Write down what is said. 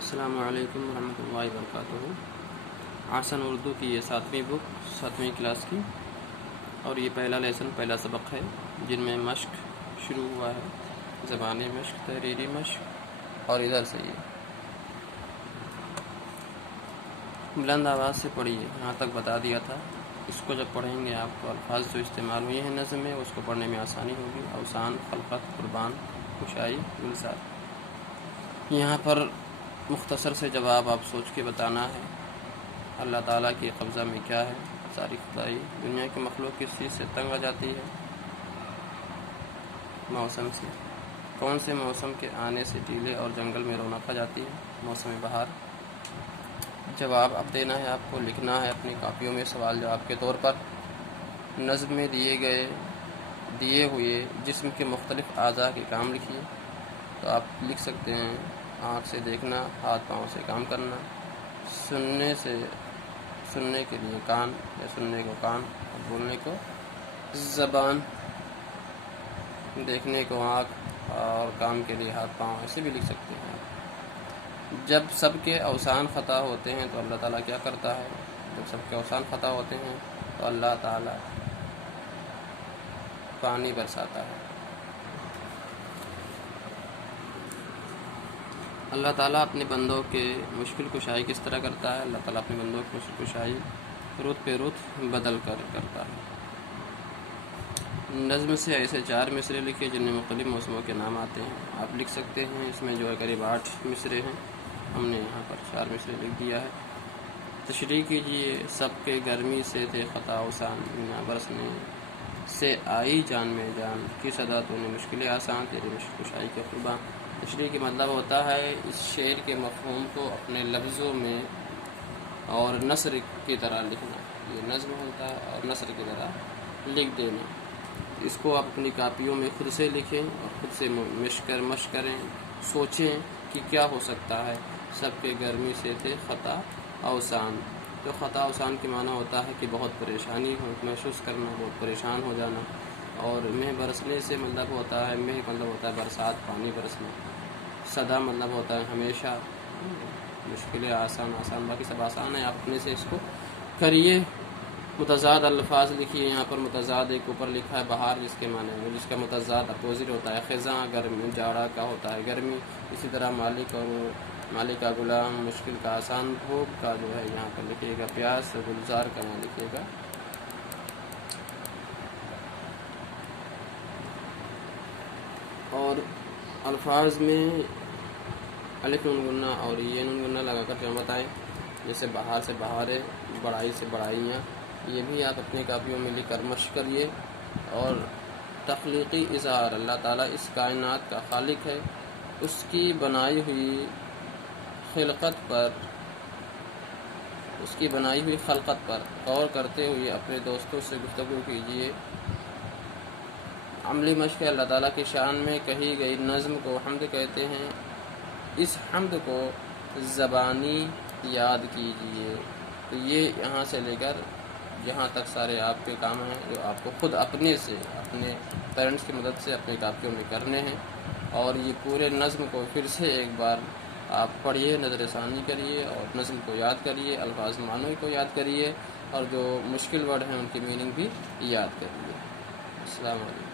السلام علیکم ورحمۃ اللہ وبرکاتہ۔ آسن اردو کی یہ 7ویں بک 7ویں کلاس کی، اور یہ پہلا لیسن پہلا سبق ہے جن میں مشق شروع ہوا ہے، زبانی مشق، تحریری مشق، اور ادھر سے یہ بلند آواز سے پڑھیے، یہاں تک بتا دیا تھا۔ اس کو جب پڑھیں گے آپ کو الفاظ جو استعمال ہوئے ہیں نظم میں اس کو پڑھنے میں آسانی ہوگی۔ اوسان، خلقت، قربان، کشائی، گلزار۔ یہاں پر مختصر سے جواب آپ سوچ کے بتانا ہے۔ اللہ تعالیٰ کے قبضہ میں کیا ہے؟ ساری خدائی دنیا کی مخلوق کس چیز سے تنگ آ جاتی ہے؟ موسم سے۔ کون سے موسم کے آنے سے ٹیلے اور جنگل میں رونق آ جاتی ہے؟ موسم بہار۔ جواب اب دینا ہے، آپ کو لکھنا ہے اپنی کاپیوں میں سوال جواب کے طور پر۔ نظم میں دیے ہوئے جسم کے مختلف اعضاء کے کام لکھیے۔ تو آپ لکھ سکتے ہیں: آنکھ سے دیکھنا، ہاتھ پاؤں سے کام کرنا، سننے کے لیے کان یا سننے کو کان، اور بولنے کو زبان، دیکھنے کو آنکھ، اور کام کے لیے ہاتھ پاؤں، ایسے بھی لکھ سکتے ہیں۔ جب سب کے اوسان خطا ہوتے ہیں تو اللہ تعالیٰ کیا کرتا ہے؟ جب سب کے اوسان خطا ہوتے ہیں تو اللہ تعالیٰ پانی برساتا ہے۔ اللہ تعالیٰ اپنے بندوں کے مشکل کشائی کس طرح کرتا ہے؟ اللہ تعالیٰ اپنے بندوں کی مشکل کشائی رت پہ رت بدل کر کرتا ہے۔ نظم سے ایسے 4 مصرے لکھے جن میں مختلف موسموں کے نام آتے ہیں۔ آپ لکھ سکتے ہیں، اس میں جو ہے قریب 8 مصرے ہیں، ہم نے یہاں پر 4 مصرے لکھ دیا ہے۔ تشریح کیجیے: سب کے گرمی سے تھے خطا اوسان، نہ برسنے سے آئی جان میں جان، کی صدا تو نے مشکلیں آسان، تیری مشکل کشائی کے قربان۔ تشریح کا مطلب ہوتا ہے اس شعر کے مفہوم کو اپنے لفظوں میں اور نثر کی طرح لکھنا۔ یہ نظم ہوتا ہے اور نثر کی طرح لکھ دینا۔ اس کو آپ اپنی کاپیوں میں خود سے لکھیں اور خود سے مشق کریں، سوچیں کہ کیا ہو سکتا ہے۔ سب کے گرمی سے تھے خطا اوسان، تو خطا اوسان کے معنی ہوتا ہے کہ بہت پریشانی ہو، محسوس کرنا، بہت پریشان ہو جانا۔ اور مہ برسنے سے مطلب ہوتا ہے، مہ مطلب ہوتا ہے برسات، پانی برسنا۔ صدا مطلب ہوتا ہے ہمیشہ، مشکلیں آسان، باقی سب آسان ہے، آپ اپنے سے اس کو کریے۔ متضاد الفاظ لکھیے، یہاں پر متضاد ایک اوپر لکھا ہے بہار، جس کے معنی ہے، جس کا متضاد اپوزٹ ہوتا ہے خزاں، گرمی، جاڑا کا ہوتا ہے گرمی۔ اسی طرح مالک کا غلام، مشکل کا آسان، بھوک کا جو ہے یہاں پر لکھیے گا پیاس، گلزار کا یہاں لکھیے گا۔ اور الفاظ میں الف نون گنہ اور یہ نون گنہ لگا کر جمع بتائیں، جیسے بہار سے بہاریں، بڑائی سے بڑائیاں۔ یہ بھی آپ اپنی کاپیوں میں لکھ کر مشق کریے۔ اور تخلیقی اظہار: اللہ تعالیٰ اس کائنات کا خالق ہے، اس کی بنائی ہوئی خلقت پر غور کرتے ہوئے اپنے دوستوں سے گفتگو کیجیے۔ عملی مشق: اللہ تعالیٰ کی شان میں کہی گئی نظم کو حمد کہتے ہیں، اس حمد کو زبانی یاد کیجیے۔ تو یہ یہاں سے لے کر جہاں تک سارے آپ کے کام ہیں جو آپ کو خود اپنے پیرنٹس کی مدد سے اپنے کاپیوں میں کرنے ہیں۔ اور یہ پورے نظم کو پھر سے ایک بار آپ پڑھیے، نظر ثانی کریے اور نظم کو یاد کریے، الفاظ معنی کو یاد کریے، اور جو مشکل ورڈ ہیں ان کی میننگ بھی یاد کریے۔ السلام علیکم۔